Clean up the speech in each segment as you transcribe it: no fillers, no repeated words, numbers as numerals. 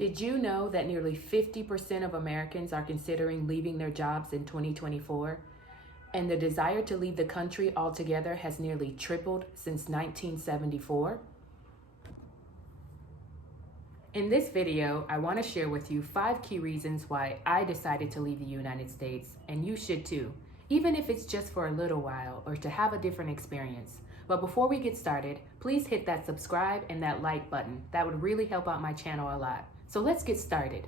Did you know that nearly 50% of Americans are considering leaving their jobs in 2024? And the desire to leave the country altogether has nearly tripled since 1974? In this video, I want to share with you 5 key reasons why I decided to leave the United States, and you should too, even if it's just for a little while or to have a different experience. But before we get started, please hit that subscribe and that like button. That would really help out my channel a lot. So let's get started.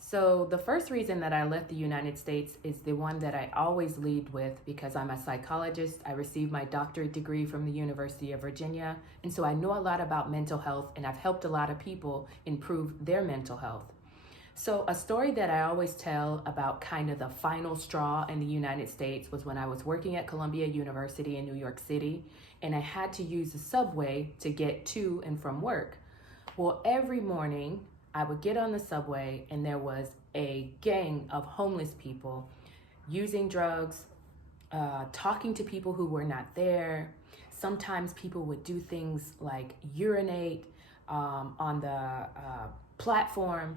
So the first reason that I left the United States is the one that I always lead with, because I'm a psychologist. I received my doctorate degree from the University of Virginia, and so I know a lot about mental health, and I've helped a lot of people improve their mental health. So a story that I always tell about kind of the final straw in the United States was when I was working at Columbia University in New York City, and I had to use the subway to get to and from work. Well, every morning I would get on the subway and there was a gang of homeless people using drugs, talking to people who were not there. Sometimes people would do things like urinate on the platform.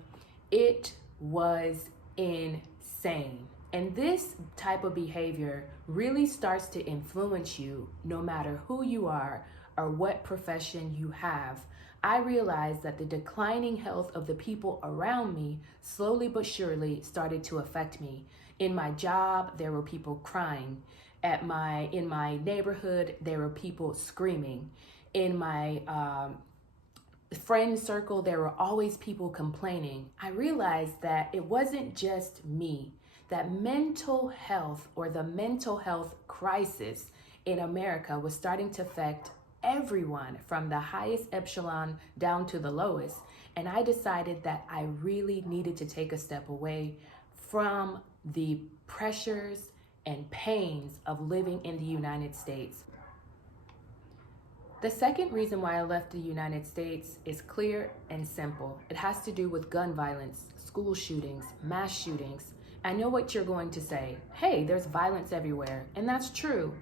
It was insane. And this type of behavior really starts to influence you no matter who you are or what profession you have. I realized that the declining health of the people around me slowly but surely started to affect me. In my job, there were people crying. In my neighborhood, there were people screaming. In my friend circle, there were always people complaining. I realized that it wasn't just me, that mental health or the mental health crisis in America was starting to affect everyone from the highest echelon down to the lowest. And I decided that I really needed to take a step away from the pressures and pains of living in the United States. The second reason why I left the United States is clear and simple. It has to do with gun violence, school shootings, mass shootings. I know what you're going to say. Hey, there's violence everywhere, and that's true.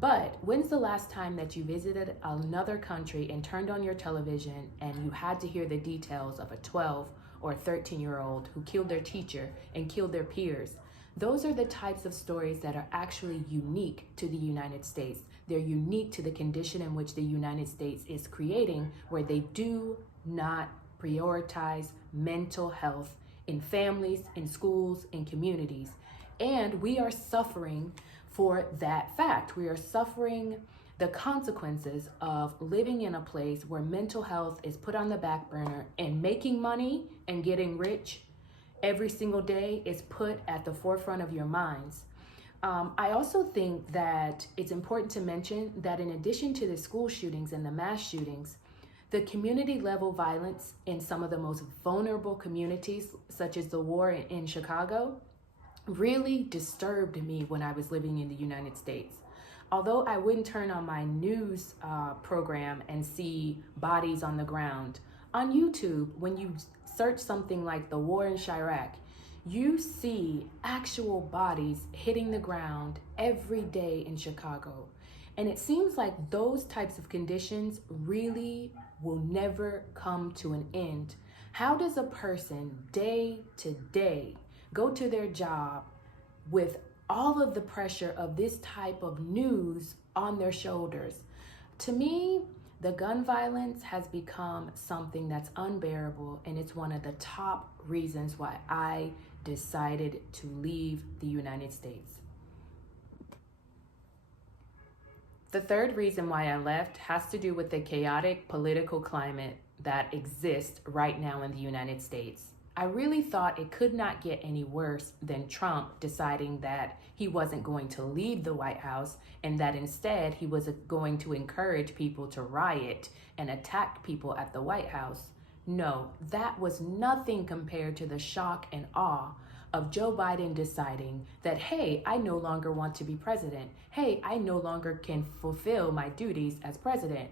But when's the last time that you visited another country and turned on your television and you had to hear the details of a 12 or 13-year-old who killed their teacher and killed their peers? Those are the types of stories that are actually unique to the United States. They're unique to the condition in which the United States is creating, where they do not prioritize mental health in families, in schools, in communities. And we are suffering for that fact. We are suffering the consequences of living in a place where mental health is put on the back burner, and making money and getting rich every single day is put at the forefront of your minds. I also think that it's important to mention that in addition to the school shootings and the mass shootings, the community level violence in some of the most vulnerable communities, such as the war in Chicago, really disturbed me when I was living in the United States. Although I wouldn't turn on my news program and see bodies on the ground, on YouTube, when you search something like the war in Chirac, you see actual bodies hitting the ground every day in Chicago. And it seems like those types of conditions really will never come to an end. How does a person day to day go to their job with all of the pressure of this type of news on their shoulders? To me, the gun violence has become something that's unbearable, and it's one of the top reasons why I decided to leave the United States. The third reason why I left has to do with the chaotic political climate that exists right now in the United States. I really thought it could not get any worse than Trump deciding that he wasn't going to leave the White House, and that instead he was going to encourage people to riot and attack people at the White House. No, that was nothing compared to the shock and awe of Joe Biden deciding that, hey, I no longer want to be president. Hey, I no longer can fulfill my duties as president.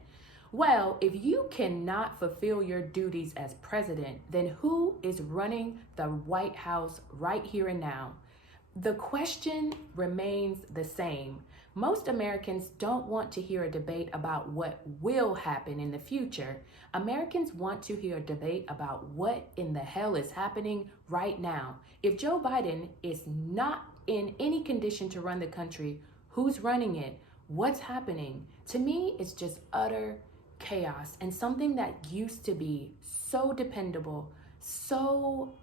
Well, if you cannot fulfill your duties as president, then who is running the White House right here and now? The question remains the same. Most Americans don't want to hear a debate about what will happen in the future. Americans want to hear a debate about what in the hell is happening right now. If Joe Biden is not in any condition to run the country, who's running it? What's happening? To me, it's just utter chaos, and something that used to be so dependable, so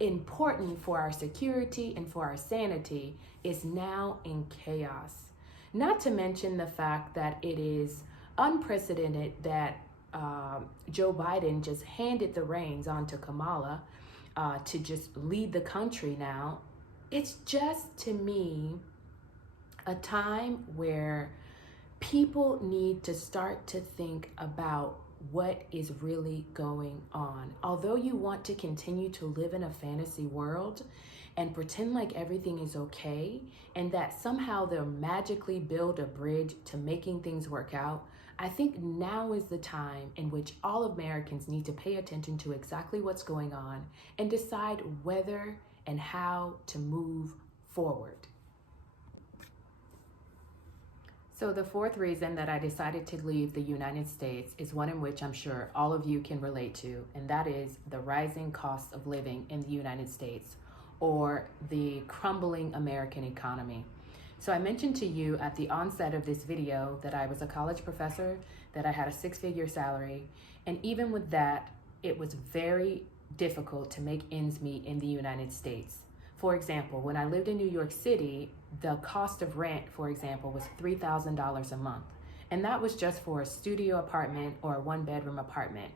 important for our security and for our sanity is now in chaos. Not to mention the fact that it is unprecedented that Joe Biden just handed the reins on to Kamala to just lead the country now. It's just, to me, a time where people need to start to think about what is really going on. Although you want to continue to live in a fantasy world and pretend like everything is okay and that somehow they'll magically build a bridge to making things work out, I think now is the time in which all Americans need to pay attention to exactly what's going on and decide whether and how to move forward. So the fourth reason that I decided to leave the United States is one in which I'm sure all of you can relate to, and that is the rising cost of living in the United States, or the crumbling American economy. So I mentioned to you at the onset of this video that I was a college professor, that I had a six-figure salary, and even with that, it was very difficult to make ends meet in the United States. For example, when I lived in New York City, the cost of rent, for example, was $3,000 a month. And that was just for a studio apartment or a one-bedroom apartment.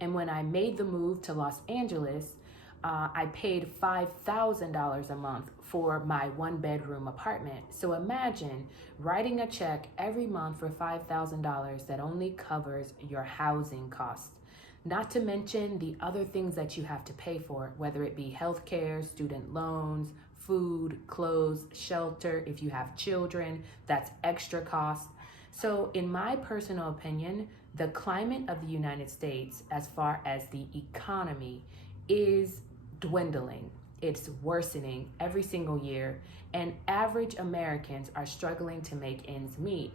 And when I made the move to Los Angeles, I paid $5,000 a month for my one-bedroom apartment. So imagine writing a check every month for $5,000 that only covers your housing costs. Not to mention the other things that you have to pay for, whether it be healthcare, student loans, food, clothes, shelter. If you have children, that's extra cost. So in my personal opinion, the climate of the United States, as far as the economy, is dwindling. It's worsening every single year, and average Americans are struggling to make ends meet.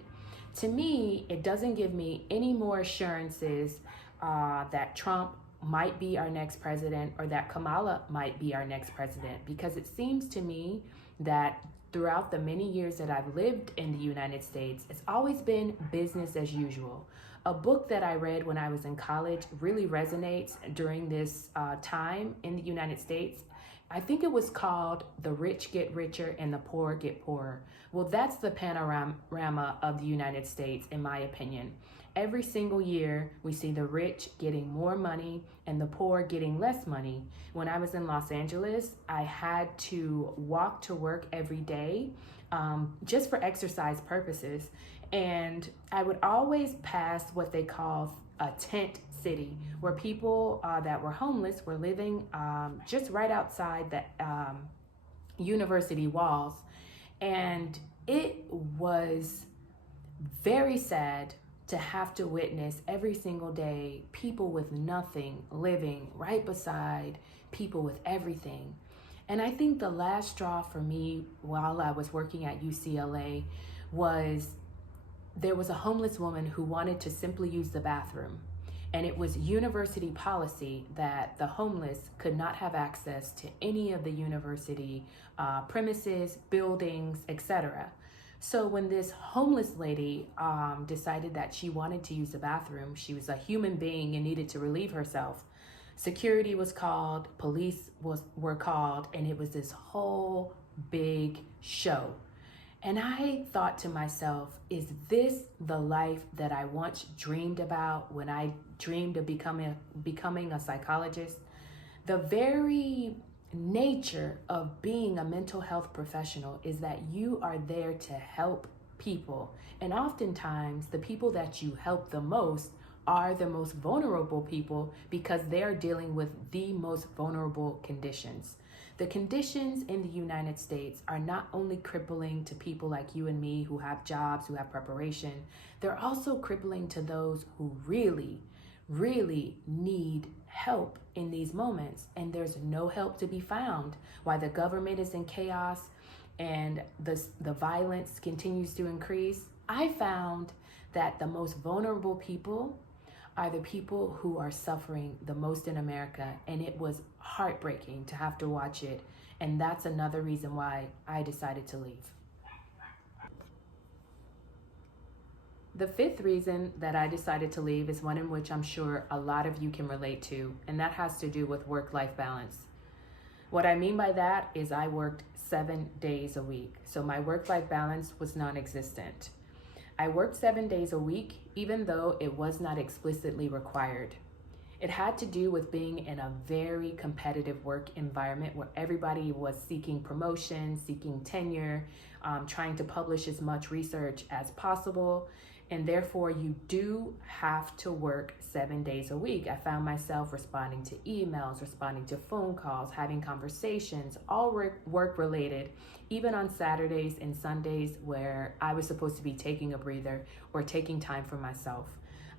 To me, it doesn't give me any more assurances that Trump might be our next president or that Kamala might be our next president, because it seems to me that throughout the many years that I've lived in the United States, it's always been business as usual. A book that I read when I was in college really resonates during this time in the United States. I think it was called The Rich Get Richer and the Poor Get Poorer. Well, that's the panorama of the United States, in my opinion. Every single year, we see the rich getting more money and the poor getting less money. When I was in Los Angeles, I had to walk to work every day just for exercise purposes. And I would always pass what they call a tent city, where people that were homeless were living just right outside the university walls. And it was very sad to have to witness every single day people with nothing living right beside people with everything. And I think the last straw for me while I was working at UCLA was there was a homeless woman who wanted to simply use the bathroom. And it was university policy that the homeless could not have access to any of the university premises, buildings, etc. So when this homeless lady decided that she wanted to use the bathroom, she was a human being and needed to relieve herself. Security was called, police were called, and it was this whole big show. And I thought to myself, is this the life that I once dreamed about when I dreamed of becoming a psychologist? The very nature of being a mental health professional is that you are there to help people. And oftentimes, the people that you help the most are the most vulnerable people because they're dealing with the most vulnerable conditions. The conditions in the United States are not only crippling to people like you and me who have jobs, who have preparation, they're also crippling to those who really need help in these moments. And there's no help to be found. While the government is in chaos, and the violence continues to increase, I found that the most vulnerable people are the people who are suffering the most in America. And it was heartbreaking to have to watch it. And that's another reason why I decided to leave. The fifth reason that I decided to leave is one in which I'm sure a lot of you can relate to, and that has to do with work-life balance. What I mean by that is I worked 7 days a week, so my work-life balance was non-existent. I worked 7 days a week, even though it was not explicitly required. It had to do with being in a very competitive work environment where everybody was seeking promotion, seeking tenure, trying to publish as much research as possible. And therefore, you do have to work 7 days a week. I found myself responding to emails, responding to phone calls, having conversations, all work related, even on Saturdays and Sundays where I was supposed to be taking a breather or taking time for myself.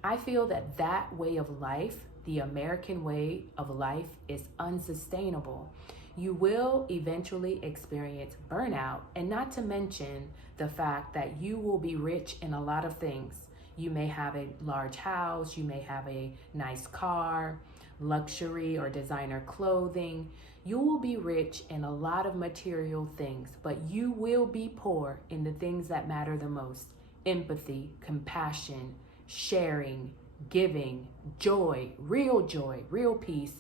I feel that that way of life, the American way of life, is unsustainable. You will eventually experience burnout, and not to mention the fact that you will be rich in a lot of things. You may have a large house, you may have a nice car, luxury or designer clothing. You will be rich in a lot of material things, but you will be poor in the things that matter the most: empathy, compassion, sharing, giving, joy, real peace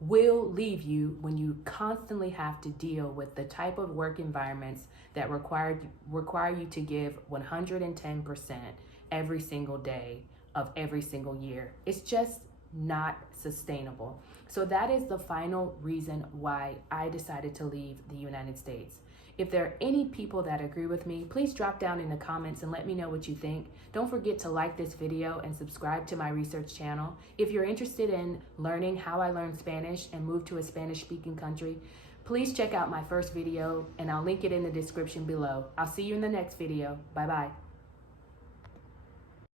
will leave you when you constantly have to deal with the type of work environments that require you to give 110% every single day of every single year. It's just not sustainable. So that is the final reason why I decided to leave the United States. If there are any people that agree with me, please drop down in the comments and let me know what you think. Don't forget to like this video and subscribe to my research channel. If you're interested in learning how I learned Spanish and moved to a Spanish-speaking country, please check out my first video, and I'll link it in the description below. I'll see you in the next video. Bye-bye.